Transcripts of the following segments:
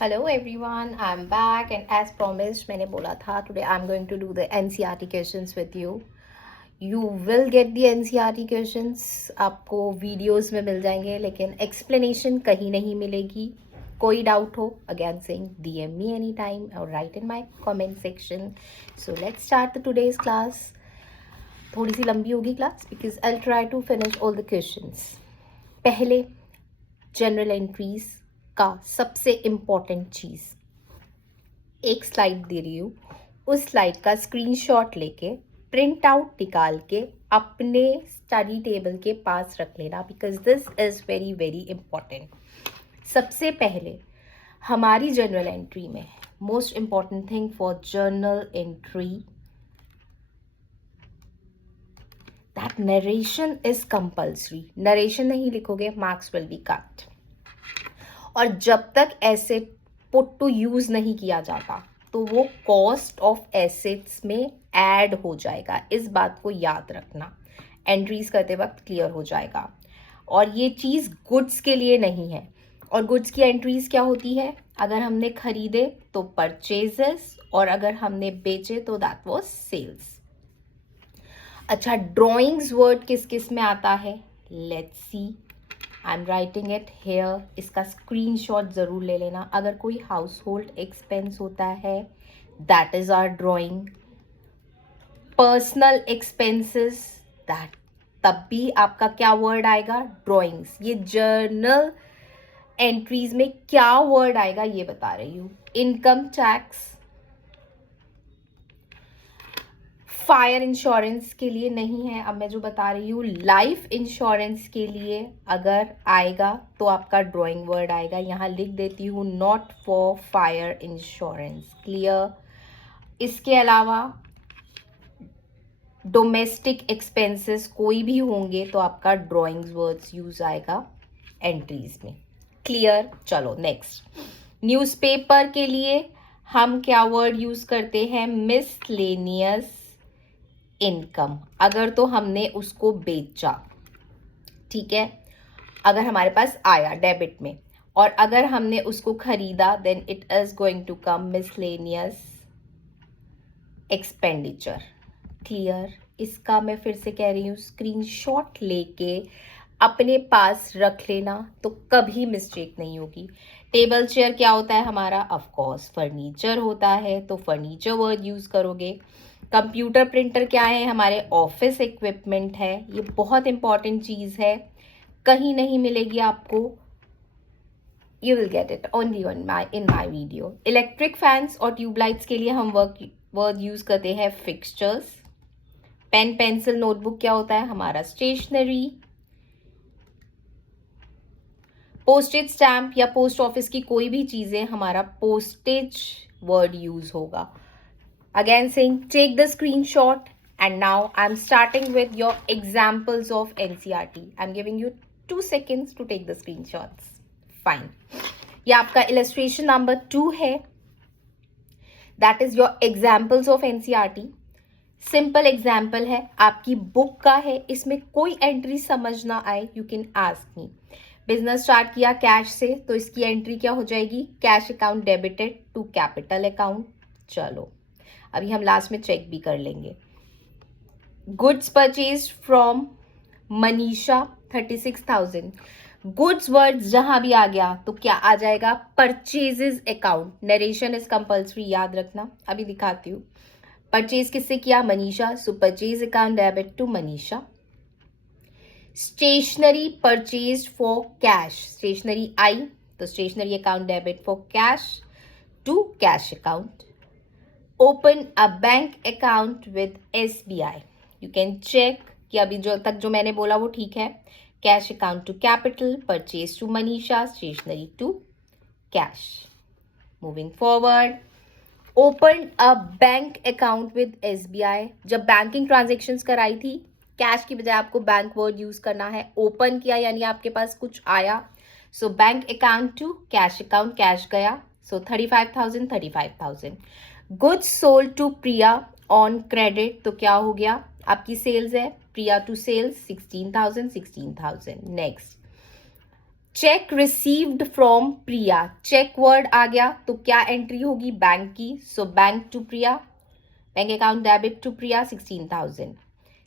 Hello everyone, I'm back and as promised मैंने बोला था today I'm going to do the NCERT questions with you. You will get the NCERT questions, आपको videos में मिल जाएंगे लेकिन explanation कहीं नहीं मिलेगी. कोई डाउट हो again saying DM me anytime or write in my comment section. So let's start the today's class. थोड़ी सी लंबी होगी class because I'll try to finish all the questions. पहले जनरल एंट्रीज का सबसे इम्पॉर्टेंट चीज़ एक स्लाइड दे रही हूँ, उस स्लाइड का स्क्रीनशॉट लेके प्रिंट आउट निकाल के अपने स्टडी टेबल के पास रख लेना because this is very very important. सबसे पहले हमारी जर्नल एंट्री में most important thing for journal entry that narration is compulsory. Narration नहीं लिखोगे मार्क्स विल बी कट. और जब तक एसेट पुट टू यूज नहीं किया जाता तो वो कॉस्ट ऑफ एसेट्स में ऐड हो जाएगा. इस बात को याद रखना, एंट्रीज करते वक्त क्लियर हो जाएगा. और ये चीज़ गुड्स के लिए नहीं है. और गुड्स की एंट्रीज क्या होती है? अगर हमने खरीदे तो परचेजेस और अगर हमने बेचे तो दैट वाज सेल्स. अच्छा, ड्राइंग्स वर्ड किस किस में आता है? Let's see. I am writing it here. इसका स्क्रीनशॉट ज़रूर ले लेना. अगर कोई हाउस होल्ड एक्सपेंस होता है that is our drawing. Personal expenses that तब भी आपका क्या वर्ड आएगा? ड्राइंग्स. ये जर्नल एंट्रीज में क्या वर्ड आएगा ये बता रही हूँ. Income tax. फायर इंश्योरेंस के लिए नहीं है, अब मैं जो बता रही हूँ लाइफ इंश्योरेंस के लिए अगर आएगा तो आपका ड्राइंग वर्ड आएगा. यहाँ लिख देती हूँ not for fire insurance. Clear? इसके अलावा डोमेस्टिक एक्सपेंसेस कोई भी होंगे तो आपका ड्राइंग्स वर्ड्स यूज आएगा एंट्रीज में. क्लियर? चलो नेक्स्ट. न्यूज़पेपर के लिए हम क्या वर्ड यूज करते हैं? Miscellaneous income. अगर तो हमने उसको बेचा, ठीक है, अगर हमारे पास आया डेबिट में, और अगर हमने उसको खरीदा then it is going to come miscellaneous expenditure. Clear? इसका मैं फिर से कह रही हूँ, स्क्रीनशॉट लेके अपने पास रख लेना तो कभी मिस्टेक नहीं होगी. टेबल चेयर क्या होता है हमारा? ऑफ कोर्स फर्नीचर होता है, तो फर्नीचर वर्ड यूज करोगे. कंप्यूटर प्रिंटर क्या है? हमारे ऑफिस इक्विपमेंट है. ये बहुत इंपॉर्टेंट चीज़ है, कहीं नहीं मिलेगी आपको. You will get it only in my video. Electric fans और ट्यूबलाइट्स के लिए हम वर्ड यूज करते हैं फिक्सचर्स. पेन पेंसिल नोटबुक क्या होता है? हमारा स्टेशनरी. पोस्टेज स्टैम्प या पोस्ट ऑफिस की कोई भी चीजें हमारा पोस्टेज वर्ड यूज होगा. Again saying take the screenshot and now I'm starting with your examples of NCERT. I'm giving you 2 seconds to take the screenshots. Fine. ये आपका illustration number 2 है. That is your examples of NCERT. Simple example है, आपकी book का है. इसमें कोई entry समझ ना आए you can ask me. Business start किया कैश से तो इसकी एंट्री क्या हो जाएगी? Cash account debited to capital account. चलो अभी हम लास्ट में चेक भी कर लेंगे. Goods purchase from Manisha 36,000. Goods word जहां भी आ गया तो क्या आ जाएगा? Purchases account. Narration is compulsory, याद रखना. अभी दिखाती हूँ. परचेज किससे किया? Manisha. So purchase account debit to Manisha. Stationery purchase for cash. Stationery आई तो stationery account debit for cash to cash account. Open a bank account with SBI. You can check कि अभी जो तक जो मैंने बोला वो ठीक है. Cash account to capital, purchase to Manisha, stationery to cash. Moving forward, open a bank account with SBI. जब बैंकिंग ट्रांजेक्शन्स कराई थी कैश की बजाय आपको बैंक वर्ड यूज करना है. ओपन किया यानी आपके पास कुछ आया. So bank account to cash account, cash गया. So 35,000 35,000. Goods sold to Priya on credit तो क्या हो गया? आपकी सेल्स है. Priya to sales 16,000 16,000. Next, cheque received from Priya, cheque word आ गया तो क्या एंट्री होगी, बैंक की, so bank to Priya, bank account debit to Priya 16,000.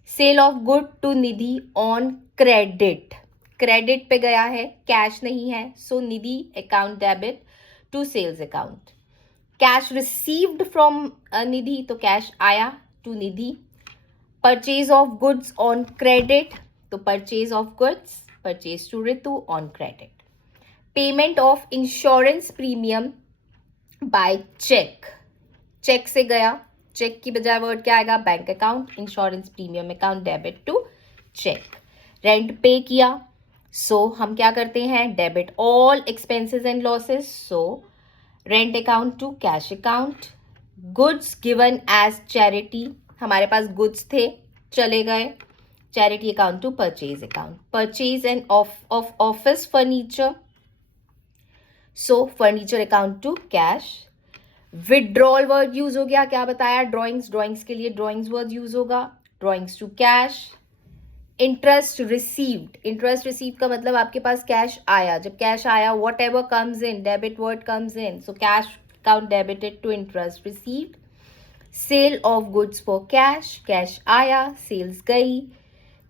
Sale of good to Nidhi on credit, credit पे गया है, कैश नहीं है, so Nidhi account debit to sales account. Cash received from Nidhi तो कैश आया to Nidhi. Purchase of goods on credit तो purchase of goods purchase to Ritu on credit. Payment of insurance premium by cheque, cheque से गया, cheque की बजाय word क्या आएगा, bank account, insurance premium account debit to cheque. Rent पे किया, so हम क्या करते हैं, debit all expenses and losses, so rent account to cash account. Goods given as charity, हमारे पास गुड्स थे चले गए, charity account to purchase account. Purchase and of office furniture, so furniture account to cash. Withdrawal word use हो गया, क्या बताया, drawings, drawings के लिए ड्राइंग्स वर्ड यूज होगा, drawings to cash. Interest received, interest receive का मतलब आपके पास कैश आया, जब कैश आया whatever comes in, debit word comes in, so cash account debited to interest received. Sale of goods for cash, cash आया, sales गई,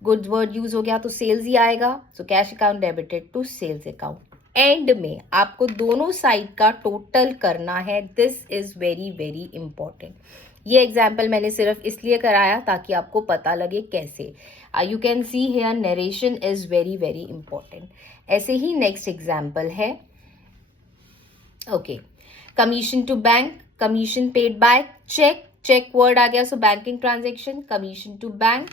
goods word use हो गया तो सेल्स ही आएगा, so cash account debited to sales account. End में आपको दोनों साइड का टोटल करना है, this is very very important. ये एग्जाम्पल मैंने सिर्फ इसलिए कराया ताकि आपको पता लगे कैसे. You can see here narration is very very important. ऐसे ही नेक्स्ट एग्जाम्पल है, okay, commission to bank, commission paid by cheque, cheque word आ गया, so banking transaction, commission to bank.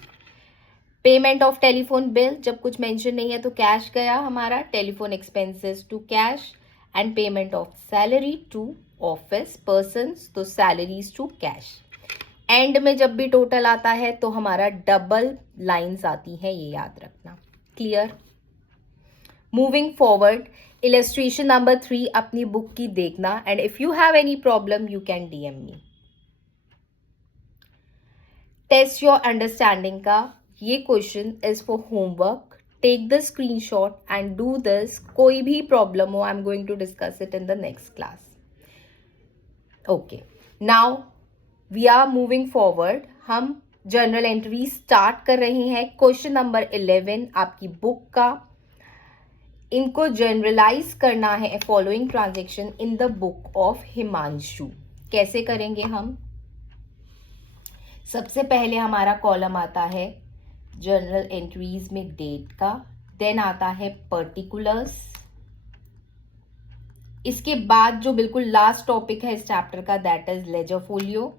Payment of telephone bill, जब कुछ mention नहीं है तो कैश गया हमारा, telephone expenses to cash. And payment of salary to office persons तो सैलरीज टू कैश. एंड में जब भी टोटल आता है तो हमारा डबल लाइंस आती है, ये याद रखना. Clear? Moving forward, illustration number 3 अपनी बुक की देखना, and if you have any problem you can DM me. Test your understanding का ये question is for homework. Take the screenshot and do this. कोई भी प्रॉब्लम हो, I am going to discuss it in the next class. Okay, now we are moving forward. हम journal entry start कर रहे हैं. Question number 11 आपकी book का. इनको जनरलाइज करना है, following transaction in the book of Himanshu. कैसे करेंगे हम? सबसे पहले हमारा कॉलम आता है जर्नल एंट्रीज में डेट का, देन आता है पर्टिकुलर्स. इसके बाद जो बिल्कुल लास्ट टॉपिक है इस चैप्टर का, that is ledger folio,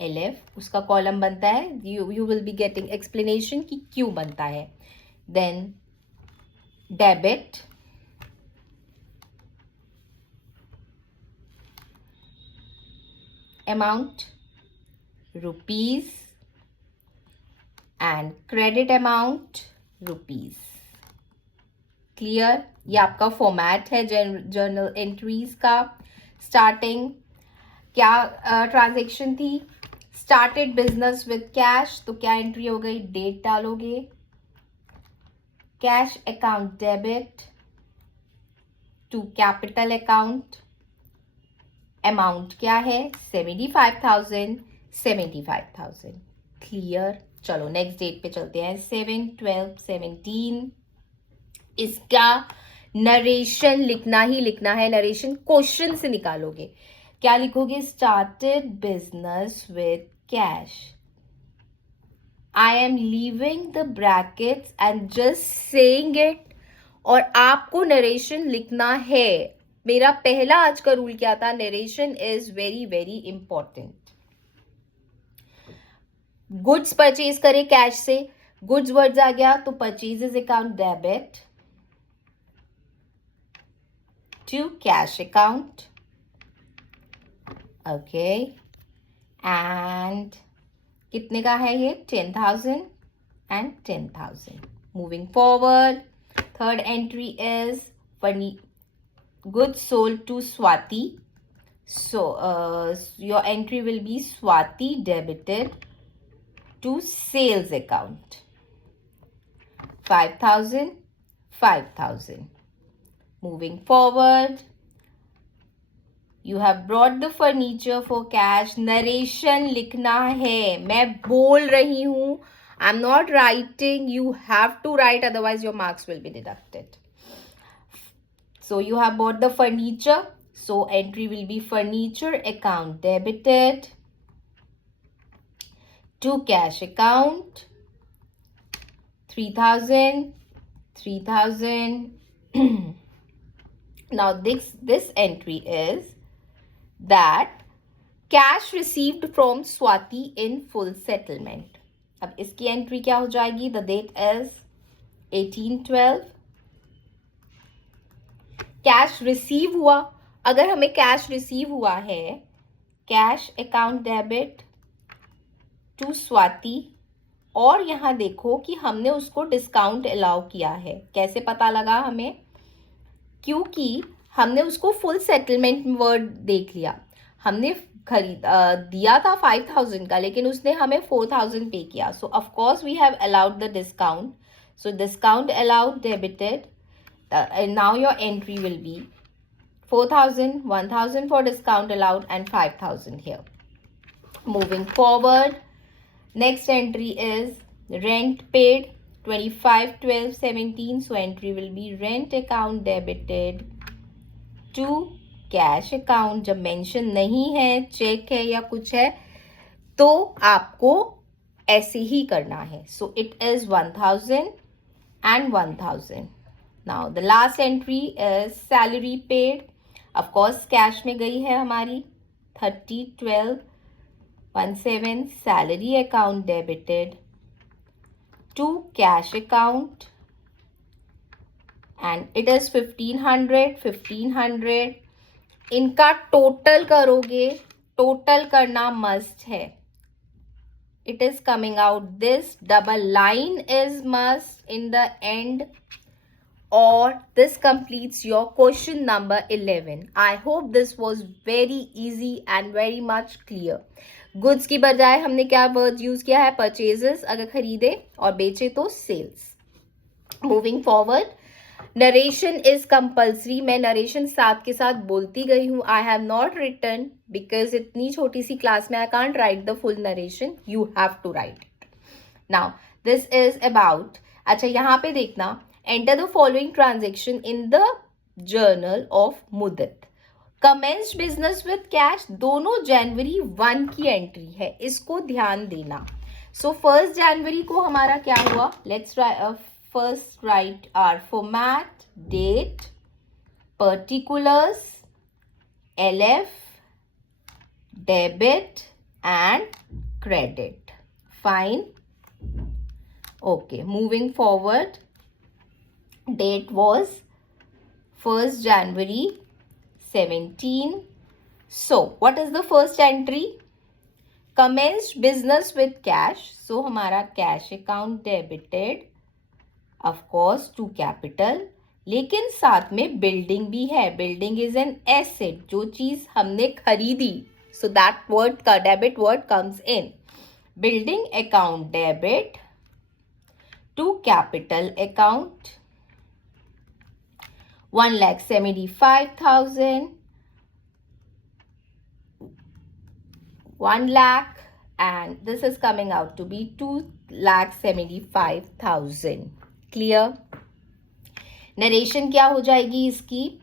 LF. उसका कॉलम बनता है, you will be getting explanation कि क्यों बनता है. Then debit, amount rupees, and credit amount rupees. Clear? ये आपका फॉर्मेट है जर्नल एंट्रीज का. स्टार्टिंग क्या ट्रांजेक्शन थी, स्टार्टेड बिजनेस विद कैश, तो क्या एंट्री हो गई, डेट डालोगे, cash account debit to capital account. Amount क्या है, 75,000, 75,000. क्लियर? चलो नेक्स्ट डेट पे चलते हैं. 7, 12, 17. इसका नरेशन लिखना ही लिखना है. नरेशन क्वेश्चन से निकालोगे. क्या लिखोगे, started business with cash. I am leaving the brackets and just saying it. और आपको नरेशन लिखना है. मेरा पहला आज का रूल क्या था, narration is very very important. Goods purchase करे कैश से, गुड्स वर्ड्स आ गया तो purchases account debit to cash account. Okay, and कितने का है ये, 10,000 and 10,000. Moving forward, third entry is goods sold to Swati. So your entry will be Swati debited to sales account 5,000, 5,000. Moving forward, you have brought the furniture for cash. Narration लिखना है, मैं बोल रही हूँ. I'm not writing. You have to write, otherwise your marks will be deducted. So you have bought the furniture. So entry will be furniture account debited to cash account. 3,000. Now this entry is that cash received from Swati in full settlement. अब इसकी entry क्या हो जाएगी? The date is 18/12. Cash receive हुआ. अगर हमें cash receive हुआ है, cash account debit to Swati, और यहाँ देखो कि हमने उसको डिस्काउंट अलाउ किया है. कैसे पता लगा हमें? क्योंकि हमने उसको फुल सेटलमेंट वर्ड देख लिया. हमने दिया था 5,000 का, लेकिन उसने हमें 4,000 पे किया. So of course we have allowed the discount. So discount allowed debited. Now your entry will be 4,000, 1,000 for discount allowed, and 5,000 here. Moving forward, next entry is rent paid 25/12/17. So entry will be rent account debited to cash account. जब mention नहीं है, check है या कुछ है, तो आपको ऐसे ही करना है. So it is 1,000 and 1,000. Now the last entry is salary paid. Of course cash में गई है हमारी 30/12/17. Salary account debited to cash account, and it is 1,500. इनका टोटल करोगे, टोटल करना मस्ट है. It is coming out this. Double line is must in the end. Or this completes your question number 11. I hope this was very easy and very much clear. Goods की बजाय हमने क्या word use किया है? Purchases अगर खरीदे, और बेचे तो sales. Moving forward, narration is compulsory. मैं narration साथ के साथ बोलती गई हूँ. I have not written because इतनी छोटी सी क्लास में I can't write the full narration. You have to write it. Now this is about, अच्छा यहाँ पे देखना, enter the following transaction in the journal of Mudit. Commenced business with cash. दोनों January 1 की entry है, इसको ध्यान देना. So 1st January को हमारा क्या हुआ? Let's first write our format, date, particulars, LF, debit and credit. Fine. Okay, moving forward. Date was 1st January 17. So what is the first entry? Commenced business with cash. So हमारा cash account debited of course to capital, लेकिन साथ में building भी है. Building is an asset, जो चीज हमने खरीदी. So that word का debit word comes in. Building account debit to capital account. 1,75,000, 1 lakh, and this is coming out to be 2,75,000. Clear? Narration क्या हो जाएगी इसकी?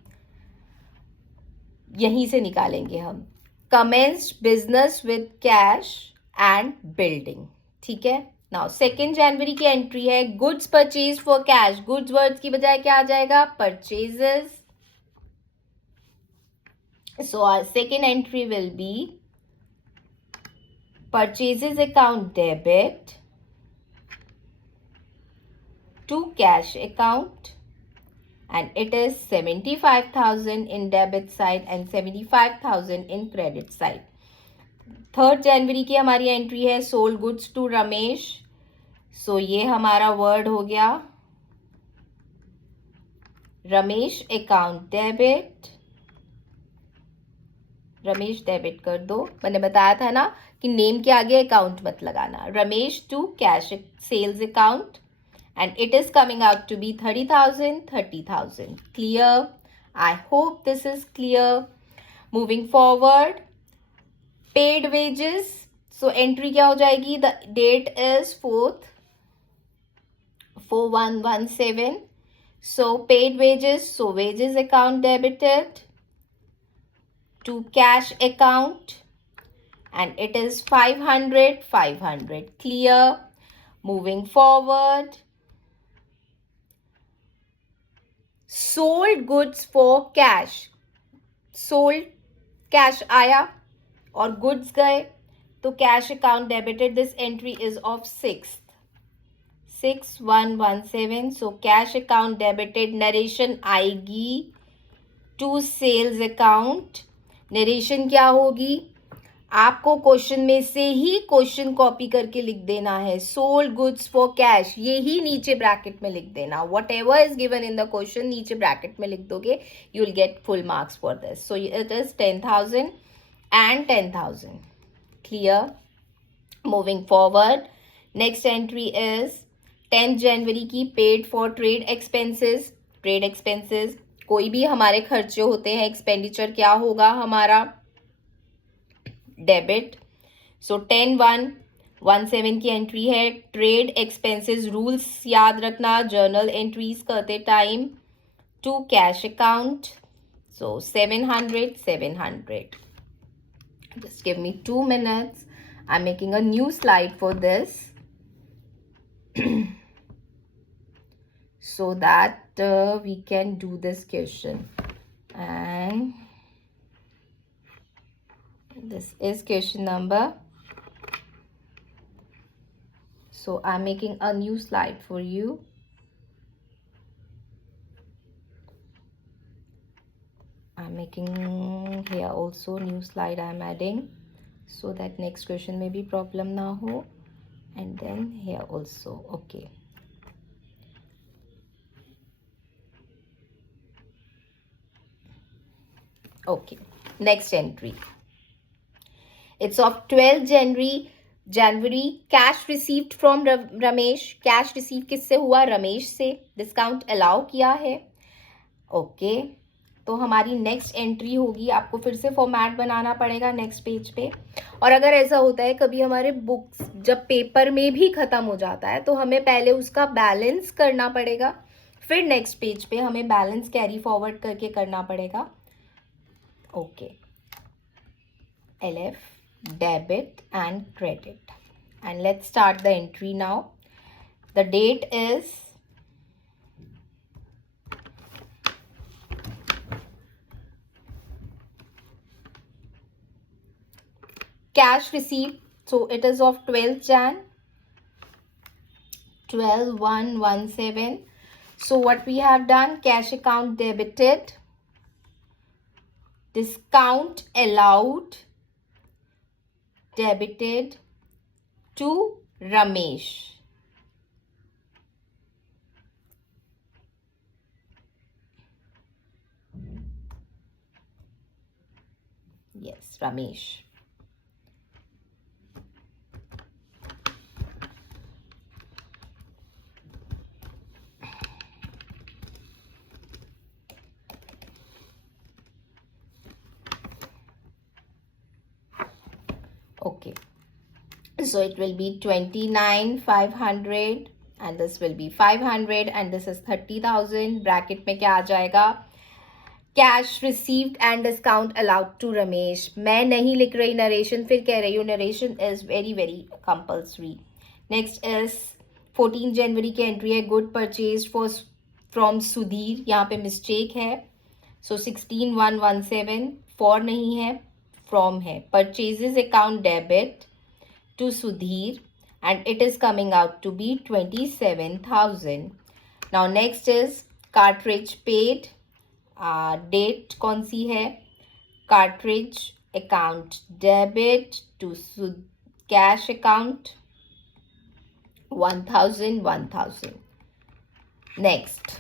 यहीं से निकालेंगे हम. Commenced business with cash and building. ठीक है? Now 2nd January की एंट्री है goods purchased for cash. goods words की बजाय क्या आ जाएगा? purchases. So our second entry will be purchases account debit to cash account, and it is 75,000 in debit side and 75,000 in credit side. 3rd January की हमारी entry है sold goods to Ramesh. सो ये हमारा वर्ड हो गया Ramesh account debit. Ramesh debit कर दो. मैंने बताया था ना कि नेम के आगे अकाउंट मत लगाना. Ramesh to cash sales account, and it is coming out to be 30,000, 30,000. Clear? I hope this is clear. Moving forward, paid wages. So entry क्या हो जाएगी? The date is 4th 4117. So paid wages. So wages account debited to cash account, and it is 500. Clear. Moving forward, sold goods for cash. Sold, cash आया और goods गए, तो cash account debited. This entry is of 6117. So cash account debited. Narration आएगी to sales account. Narration क्या होगी? आपको question में से ही क्वेश्चन कॉपी करके लिख देना है. सोल्ड गुड्स फॉर कैश, ये ही नीचे ब्रैकेट में लिख देना. What ever is given in the question नीचे ब्रैकेट में लिख दोगे, you will get full marks for this. So it is 10,000 and 10,000. Clear. Moving forward, next entry is 10th January की paid for trade expenses. Trade expenses, कोई भी हमारे खर्चे होते हैं, एक्सपेंडिचर क्या होगा हमारा? डेबिट. सो 10/1/17 की एंट्री है. ट्रेड एक्सपेंसेस रूल्स याद रखना जर्नल एंट्रीज करते time. To cash account. So 700. Just give me 2 minutes. I'm making a new slide for this so that we can do this question. And this is question number. So I'm making a new slide for you. I'm making here also new slide I'm adding so that next question may be problem na ho. And then here also. Okay. Okay. Next entry. It's of 12th January. Cash received from Ramesh. Cash received किससे हुआ? रमेश से. Discount allow किया है. Okay. तो हमारी next entry होगी, आपको फिर से फॉर्मेट बनाना पड़ेगा नेक्स्ट पेज पे. और अगर ऐसा होता है कभी हमारे बुक्स जब पेपर में भी ख़त्म हो जाता है तो हमें पहले उसका बैलेंस करना पड़ेगा, फिर नेक्स्ट पेज पे हमें बैलेंस कैरी फॉरवर्ड करके करना पड़ेगा. Okay. LF, debit and credit. And let's start the entry now. The date is cash received. So it is of 12th Jan, 12/1/17. So what we have done, cash account debited, discount allowed, debited to Ramesh. Yes, Ramesh. Okay, so it will be 29,500 and this will be 500 and this is 30,000. Bracket में क्या आ जाएगा? Cash received and discount allowed to Ramesh. मैं नहीं लिख रही narration, फिर कह रही हूँ narration is very compulsory. Next is 14 जनवरी की एंट्री है. गुड परचेज फ्रॉम सुधीर, यहाँ पे मिस्टेक है. सो 16/1/17 फॉर नहीं है, फ्रॉम है. Purchases account debit to Sudhir and it is coming out to be 27,000. Now next is cartridge paid. Date कौन सी है? Cartridge account debit to cash account 1,000. Next,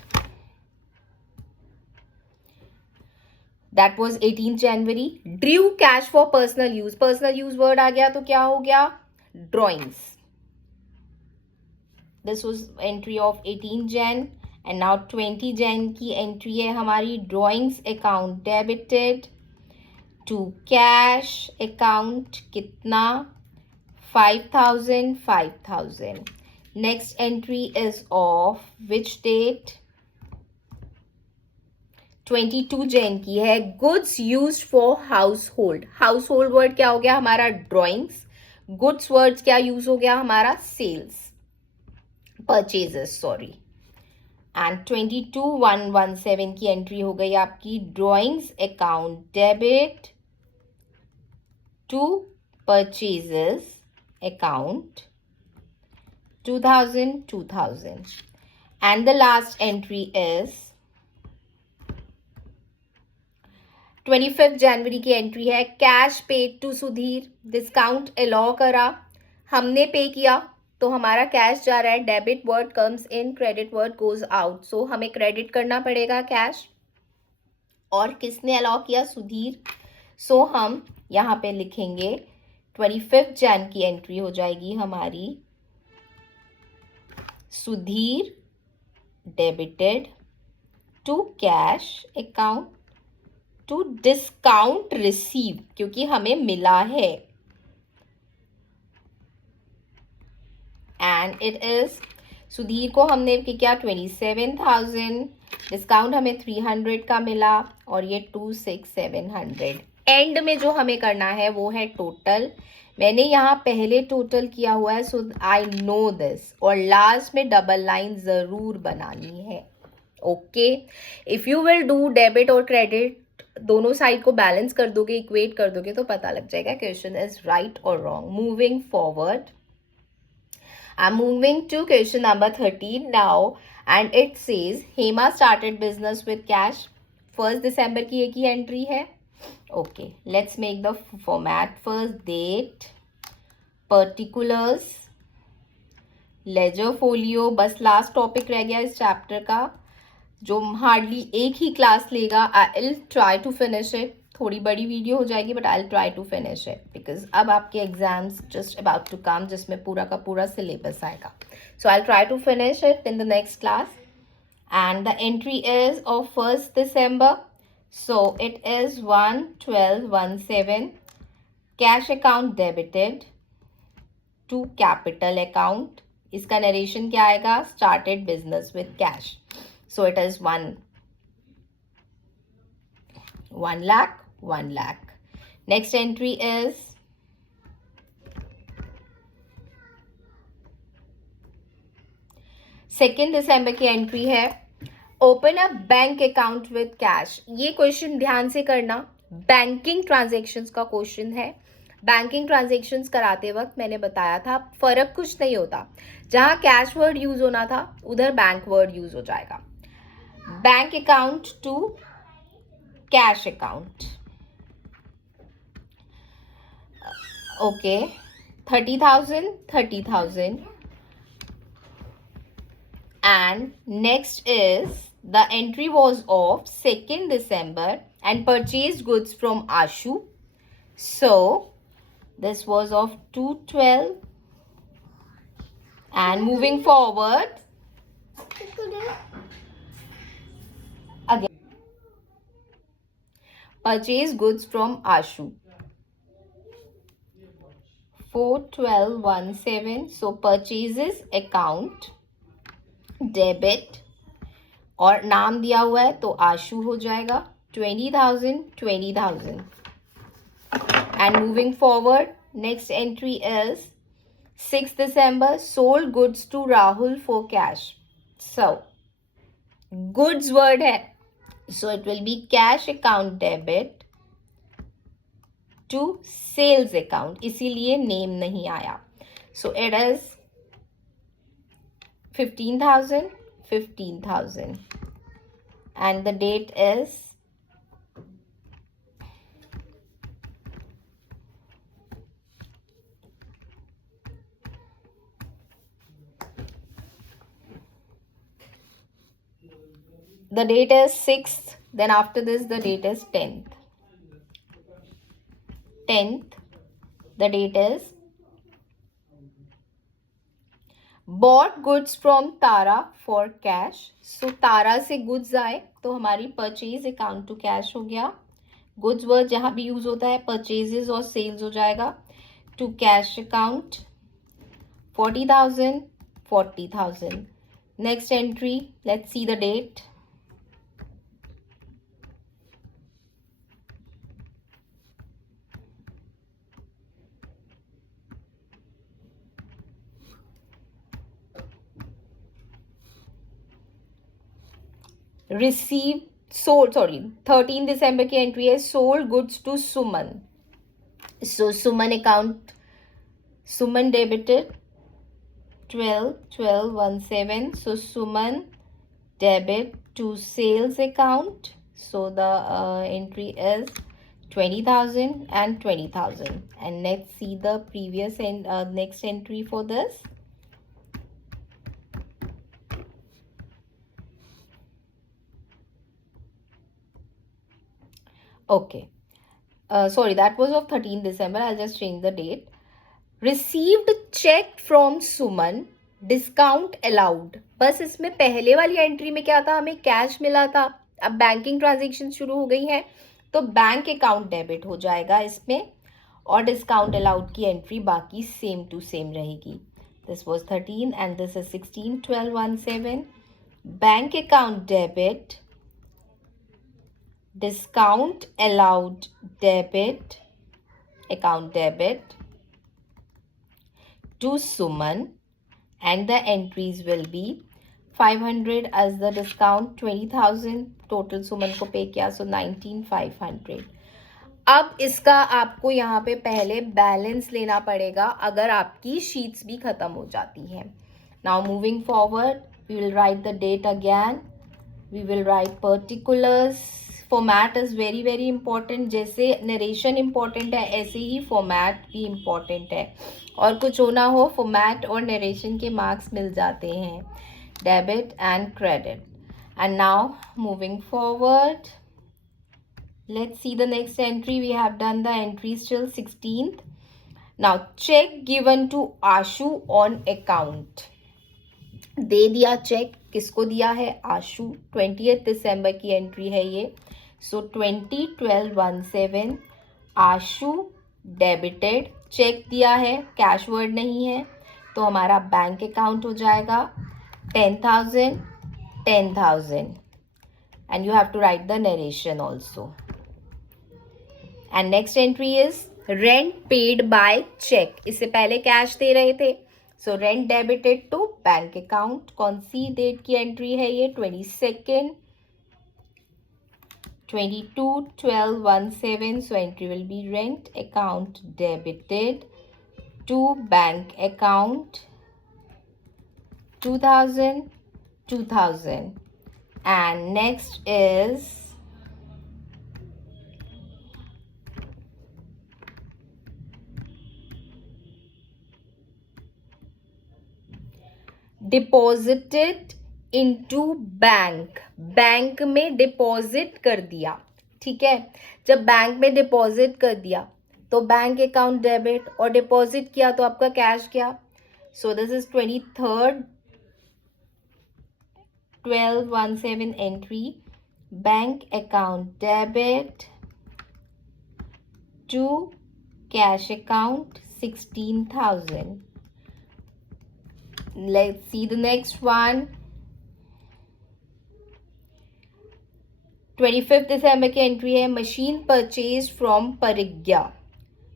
that was 18 January. Drew cash for personal use. Personal use word आ गया तो क्या हो गया? Drawings. This was entry of 18 Jan and now 20 Jan की एंट्री है हमारी drawings account debited to cash account कितना 5,000 5,000. Next entry is of which date 22 Jain की है. Goods used for household. Household word क्या हो गया हमारा ड्राइंग्स. गुड्स वर्ड क्या यूज हो गया हमारा सेल्स परचेजेस सॉरी. एंड 22,117 की एंट्री हो गई आपकी drawings account debit to purchases account 2,000 2,000. And the last entry is 25 जनवरी की एंट्री है. Cash paid to Sudhir. Discount allow करा, हमने पे किया तो हमारा कैश जा रहा है. Debit word comes in, credit word goes out. So हमें क्रेडिट करना पड़ेगा कैश. और किसने अलाउ किया सुधीर. सो हम यहाँ पे लिखेंगे 25 जैन की एंट्री हो जाएगी हमारी Sudhir debited to cash account to discount receive क्योंकि हमें मिला है. एंड इट इज सुधीर को हमने किया 27,000. डिस्काउंट हमें 300 का मिला और ये 26,700. एंड में जो हमें करना है वो है टोटल. मैंने यहाँ पहले टोटल किया हुआ है सो आई नो दिस. और लास्ट में डबल लाइन जरूर बनानी है. Okay, if you will do debit और क्रेडिट दोनों साइड को बैलेंस कर दोगे, इक्वेट कर दोगे तो पता लग जाएगा क्वेश्चन इज राइट और wrong. Moving forward, I am moving to question number 13 now and it says Hema started business with cash. 1 दिसंबर की एक ही एंट्री है. Okay, let's make the format. First date, particulars, ledger folio. बस last topic रह गया इस चैप्टर का जो हार्डली एक ही क्लास लेगा. I will try to finish it. थोड़ी बड़ी वीडियो हो जाएगी but I will try to finish it because अब आपके exams just about to come जिसमें पूरा का पूरा सिलेबस आएगा. So I will try to finish it in the next class. And the entry is of 1 December. So it is 1/12/17. Cash account debited to capital account. इसका narration क्या आएगा. Started business with cash. So it is 1 lakh, 1 lakh. Next entry is second December की entry है. Open a bank account with cash. ये question ध्यान से करना. Banking transactions का क्वेश्चन है. बैंकिंग ट्रांजेक्शन्स कराते वक्त मैंने बताया था फर्क कुछ नहीं होता. जहां कैश वर्ड यूज होना था उधर बैंक वर्ड यूज हो जाएगा. Bank account to cash account. Okay, 30,000 30,000. And next is the entry was of 2nd December and purchased goods from Ashu. So this was of 2/12. And moving forward again, purchase goods from Ashu 4/12/17. So purchases account debit और नाम दिया हुआ है तो आशु हो जाएगा 20,000 20,000. And moving forward next entry is 6 December. Sold goods to Rahul for cash. So goods word है so it will be cash account debit to sales account. इसीलिए नेम नहीं आया. So it is 15,000 15,000. And the date is the date is 6th. Then after this the date is 10th. The date is bought goods from Tara for cash. So Tara से goods आए तो हमारी purchase account to cash हो गया. Goods word जहां भी use होता है परचेजेस और सेल्स हो जाएगा. To cash account 40,000, 40,000. Next entry, let's see the date. Receive sold, sorry 13 दिसंबर की एंट्री है. Sold goods to Suman. So Suman account, Suman debited 12/12/17. So Suman debit to sales account. So the entry is 20,000 and 20,000. And let's see the previous and next entry for this. Okay. Sorry, that was of 13 December. I'll just change the date. Received check from Suman, discount allowed. बस इसमें पहले वाली entry में क्या था, हमें cash मिला था. अब बैंकिंग ट्रांजेक्शन शुरू हो गई है तो बैंक अकाउंट डेबिट हो जाएगा इसमें, और डिस्काउंट अलाउड की एंट्री बाकी सेम टू सेम रहेगी. This was 13 and this is 16/12/17. Bank account debit, discount allowed debit, account debit to Suman, and the entries will be 500 as the discount, 20,000 total Suman को पे किया, so 19,500. अब इसका आपको यहाँ पे पहले बैलेंस लेना पड़ेगा अगर आपकी शीट्स भी खत्म हो जाती हैं. Now moving forward, we will write the date again, we will write particulars. Format is very very important. जैसे नरेशन इम्पॉर्टेंट है ऐसे ही फॉर्मेट भी इम्पॉर्टेंट है, और कुछ होना हो फॉर्मेट और नरेशन के मार्क्स मिल जाते हैं. Debit and credit. And now moving forward, let's see the next entry. We have done the entries till 16th. Now check given to Ashu on account. दे दिया चेक, किसको दिया है, आशु. 20th दिसंबर की entry है ये. सो 20/12/17 आशु डेबिटेड. चेक दिया है, cash word नहीं है, तो हमारा बैंक अकाउंट हो जाएगा 10,000, 10,000. And you have to write the narration also. And next entry is rent paid by cheque. इससे पहले कैश दे रहे थे, so rent debited to bank account. कौन सी डेट की एंट्री है ये, 22nd 22/12/17. So entry will be rent account debited to bank account 2,000, 2,000. And next is deposited into bank. Bank में डिपॉजिट कर दिया, ठीक है. जब बैंक में डिपॉजिट कर दिया तो बैंक अकाउंट डेबिट, और डिपॉजिट किया तो आपका कैश गया. So this is 23rd 12/17 entry. Bank account debit to cash account 16,000. Let's see the next one. 25th December की एंट्री है. Machine purchase from Parigya.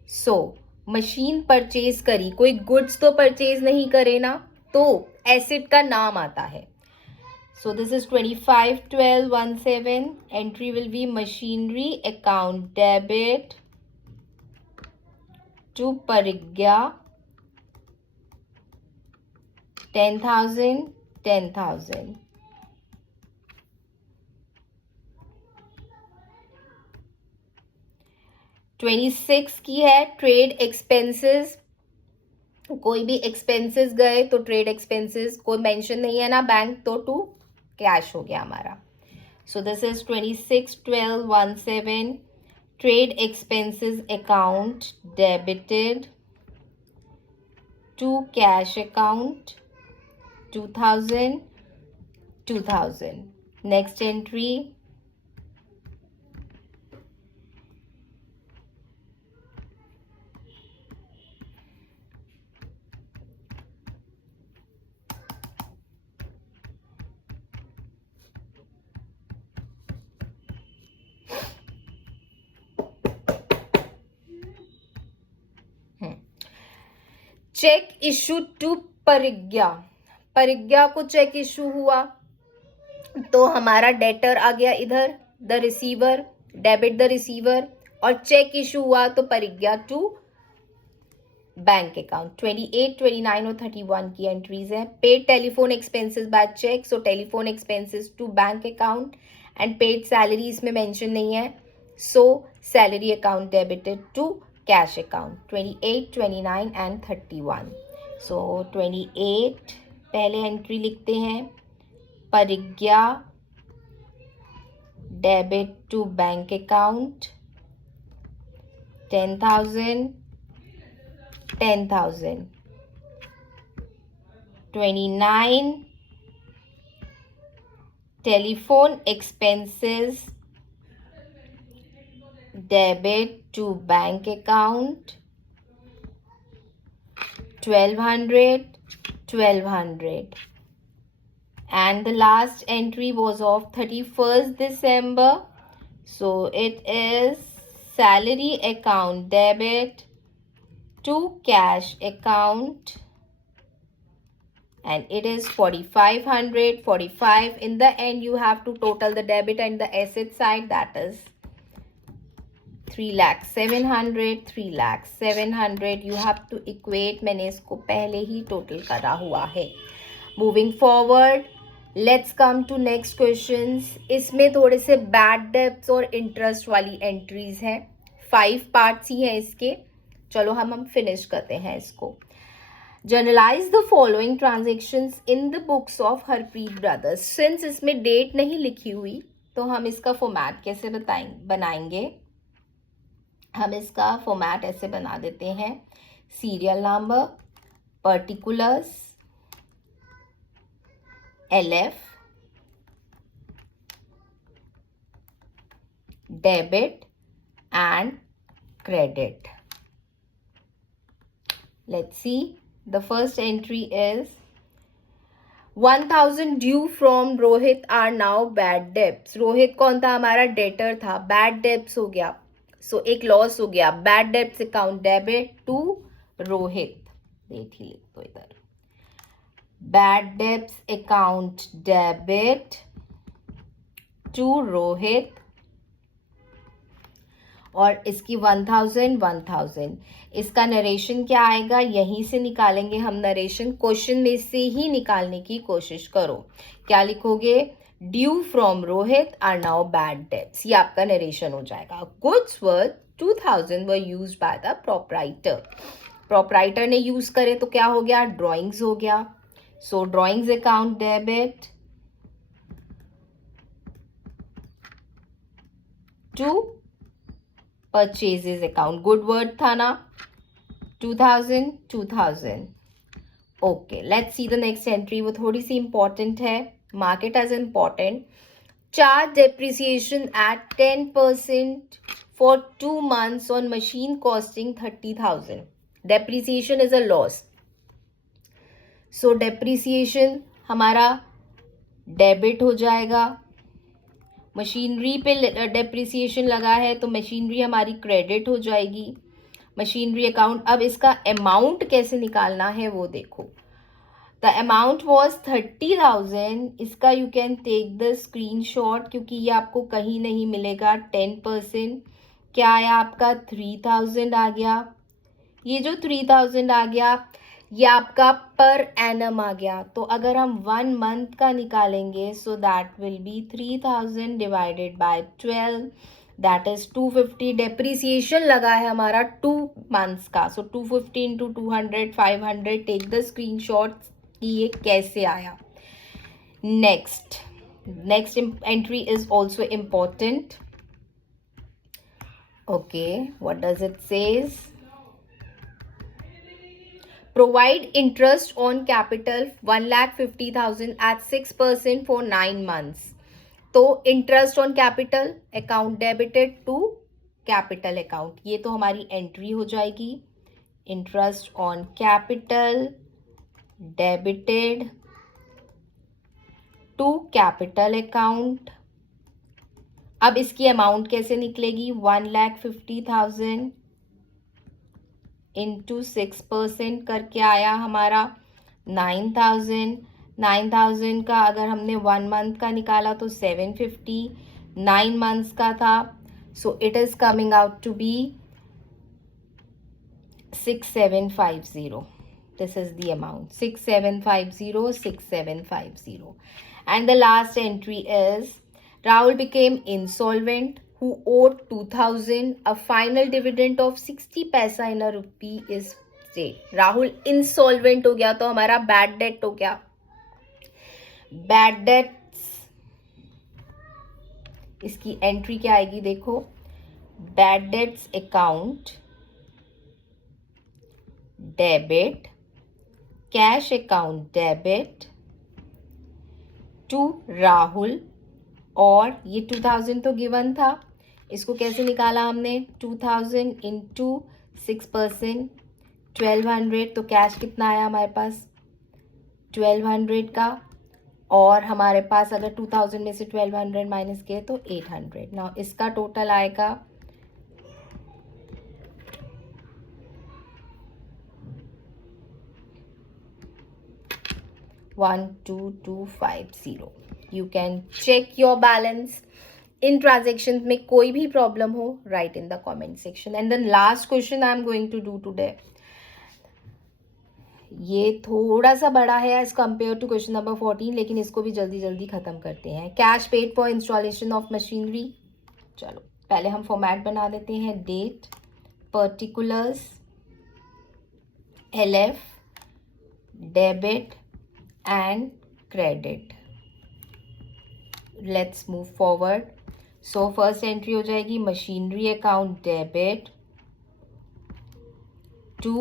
So machine purchase करी, कोई गुड्स तो परचेज नहीं करे ना, तो एसेट का नाम आता है. So this is 25/12/17. Entry will be machinery account debit to Parigya 10,000, 10,000. (26) की है ट्रेड एक्सपेंसेस. कोई भी एक्सपेंसेस गए तो ट्रेड एक्सपेंसेस कोई मेंशन नहीं है ना बैंक, तो टू कैश हो गया हमारा. So this is 26/12/17. Trade expenses account debited to cash account 2000, 2000. Next entry. Cheque issue to Parigya. Parigya को चेक इशू हुआ तो हमारा डेटर आ गया इधर, the receiver, debit the receiver, और चेक इशू हुआ तो परिज्ञा टू बैंक अकाउंट. 28, 29 और 31 की एंट्रीज हैं. Paid telephone expenses by cheque, so telephone expenses to bank account, and paid salary इसमें मेंशन नहीं है, so salary account debited to cash account. 28, 29 and 31. So 28 पहले एंट्री लिखते हैं, परिज्ञा debit to bank account 10,000, 10,000. 29 telephone expenses debit to bank account 1,200, 1,200. And the last entry was of 31st December, so it is salary account debit to cash account, and it is 4,500, 45. In the end you have to total the debit and the asset side, that is 3,700, 3,700. You have to equate. मैंने इसको पहले ही total करा हुआ है. Moving forward, let's come to next questions. इसमें थोड़े से bad debts और interest वाली entries हैं. 5 parts ही हैं इसके. चलो हम फिनिश करते हैं इसको. Journalize the following transactions in the books of Harpreet Brothers. Since इसमें डेट नहीं लिखी हुई तो हम इसका फॉर्मेट कैसे बनाएंगे. हम इसका फॉर्मेट ऐसे बना देते हैं, serial number, particulars, LF, debit and credit. Let's see. The first entry is 1,000 due from Rohit are now bad debts. Rohit कौन था, हमारा डेटर था, बैड डेब्ट्स हो गया, सो एक लॉस हो गया. Bad debts account debit to Rohit, date ही लिख दो इधर, bad debts account debit to Rohit, और इसकी 1,000, 1,000. इसका नरेशन क्या आएगा, यहीं से निकालेंगे हम नरेशन. क्वेश्चन में से ही निकालने की कोशिश करो. क्या लिखोगे, due from Rohit are now bad debts, ये आपका नरेशन हो जाएगा. Goods worth 2,000 were used by the proprietor. Proprietor ने यूज करे तो क्या हो गया, ड्रॉइंग्स हो गया. So drawings account debit to purchases account. Good word था ना, 2,000, 2,000. Okay, let's see the next entry. वो थोड़ी सी इंपॉर्टेंट है, mark it as important. Charge depreciation at 10% for 2 months on machine costing 30,000. Depreciation is a loss, so depreciation हमारा debit हो जाएगा. Machinery पे डेप्रिसिएशन लगा है तो मशीनरी हमारी क्रेडिट हो जाएगी. Machinery account. अब इसका अमाउंट कैसे निकालना है वो देखो. The amount was 30,000. इसका you can take the screenshot क्योंकि ये आपको कहीं नहीं मिलेगा. 10% क्या आया आपका, 3,000 आ गया. ये जो 3,000 आ गया ये आपका पर एनम आ गया. तो अगर हम 1 month का निकालेंगे so that will be 3,000 divided by 12, that is 250. Depreciation लगा है हमारा 2 months का, सो 250 इंटू 200, 500. टेक द स्क्रीनशॉट कि ये कैसे आया. Next entry is also important. Okay, what does it says. Provide interest on capital 1,50,000 at 6% for 9 months. तो interest on capital account debited to capital account, ये तो हमारी एंट्री हो जाएगी. Interest on capital debited to capital account. अब इसकी amount कैसे निकलेगी? 1,50,000 इंटू 6% करके आया हमारा 9,000. 9,000 का अगर हमने 1 मंथ का निकाला तो 750, 9 मंथ्स का था. So it is coming out to be 6750. This is the amount 6750, 6750. And the last entry is Rahul became insolvent, who owed 2,000. A final dividend of 60 paisa in a rupee is paid. Rahul insolvent हो गया तो हमारा bad debt हो गया. Bad debts, इसकी entry क्या आएगी? देखो, bad debts account debit, cash account debit to Rahul. और ये 2000 तो गिवन था, इसको कैसे निकाला हमने? 2000 इंटू 6%, 1200. तो कैश कितना आया हमारे पास? 1200 का. और हमारे पास अगर 2000 में से 1200 माइनस किए तो 800. नाउ इसका टोटल आएगा 12250. You can check your balance. इन ट्रांजेक्शन में कोई भी प्रॉब्लम हो, write in the comment section. And then last question I am going to do today. ये थोड़ा सा बड़ा है as compare to question number 14, लेकिन इसको भी जल्दी जल्दी खत्म करते हैं. Cash paid for installation of machinery. चलो पहले हम फॉर्मेट बना देते हैं. Date, particulars, LF, debit and credit. Let's move forward. So first entry हो जाएगी machinery account debit to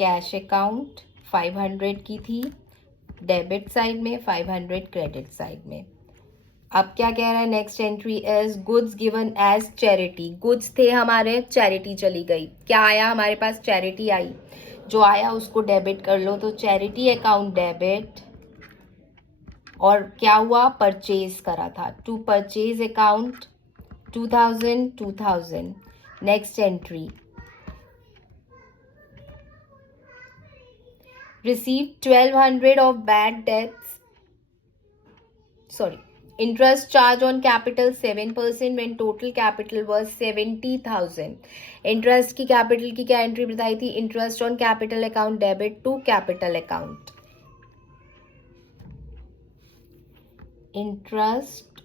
cash account. 500 की थी डेबिट साइड में, 500 क्रेडिट साइड में. अब क्या कह रहा है? Next entry is goods given as charity. Goods थे हमारे, चैरिटी चली गई. क्या आया हमारे पास? चैरिटी आई. जो आया उसको डेबिट कर लो. तो चैरिटी अकाउंट डेबिट. और क्या हुआ? परचेज करा था. To purchase account 2000, 2000. Next entry receive 1200 of bad debts, sorry, interest charge on capital 7% when total capital was 70,000. Interest की कैपिटल की क्या एंट्री बताई थी? Interest on capital account debit to capital account. Interest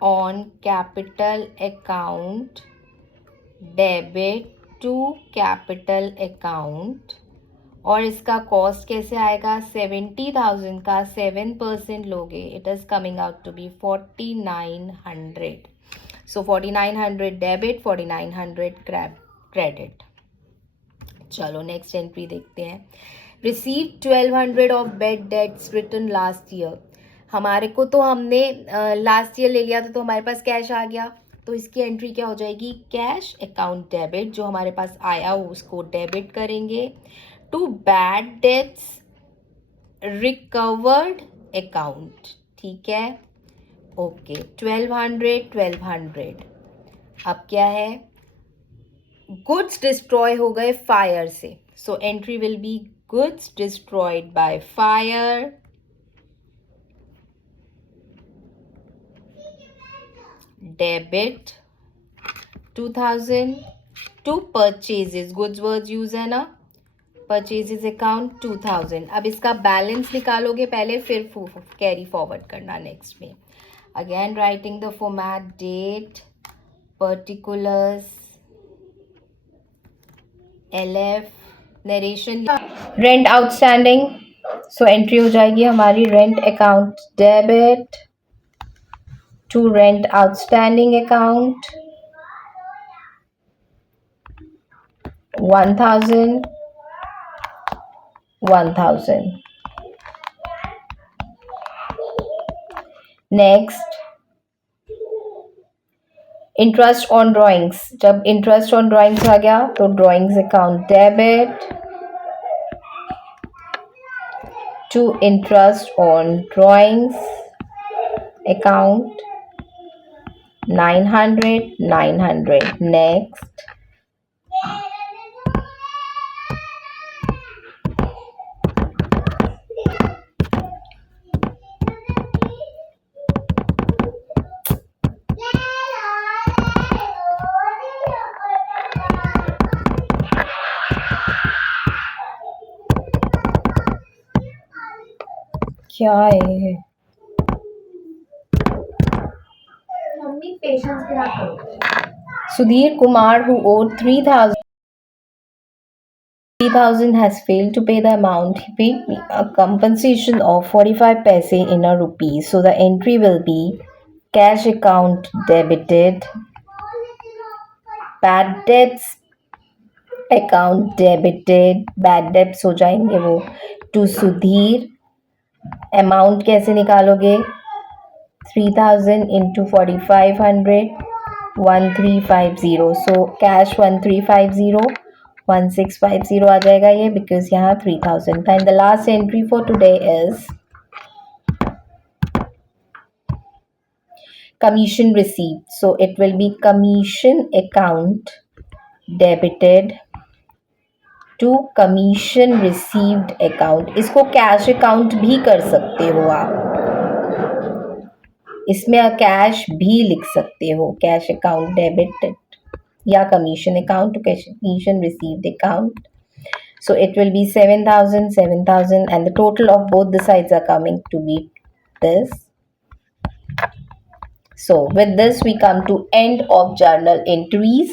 on capital account debit to capital account. और इसका cost कैसे आएगा? 70,000 का 7% लोगे, it is coming out to be 4900. So 4900 debit, 4900 credit. चलो नेक्स्ट एंट्री देखते हैं. Receive 1200 of bad debts return last year. हमारे को तो हमने लास्ट ईयर ले लिया था, तो हमारे पास कैश आ गया. तो इसकी एंट्री क्या हो जाएगी? कैश अकाउंट डेबिट, जो हमारे पास आया उसको डेबिट करेंगे to bad debts recovered account. ठीक है, ओके. 1200, 1200. अब क्या है? गुड्स डिस्ट्रॉय हो गए फायर से. So entry will be goods destroyed by fire debit 2000 to purchases. Goods words use है ना, परचेजेस अकाउंट 2000. अब इसका बैलेंस निकालोगे पहले, फिर कैरी फॉरवर्ड करना नेक्स्ट में. Again writing the format. Date, particulars, LF, narration. Rent outstanding. So entry हो जाएगी हमारी rent account debit to rent outstanding account 1000 1000. Next interest on drawings. जब इंटरेस्ट ऑन ड्राइंग्स आ गया तो drawings account debit to interest on drawings account 900. Next क्या है Sudhir Kumar, who owed 3,000 has failed to pay the amount. He paid me a compensation of 45 paise in a rupee. So the entry will be cash account debited, bad debts account debited, bad debts हो जाएंगे वो to Sudhir. Amount कैसे निकालोगे 3000 into 4500 1350. So cash 1350 1650 आ जाएगा ये because यहाँ 3000 था. And the last entry for today is commission received. So it will be commission account debited to commission received account. इसको कैश अकाउंट भी कर सकते हो आप, इसमें कैश भी लिख सकते हो. कैश अकाउंट डेबिटेड या commission account, commission received account. So it will be 7,000 and the total of both the sides are coming to be this. So with this we come to end of journal entries.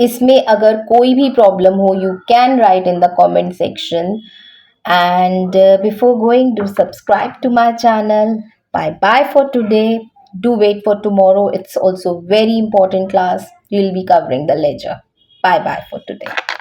इसमें अगर कोई भी problem हो you can write in the comment section. And before going, do subscribe to my channel. Bye bye for today. Do wait for tomorrow. It's also very important class. We'll be covering the ledger. Bye bye for today.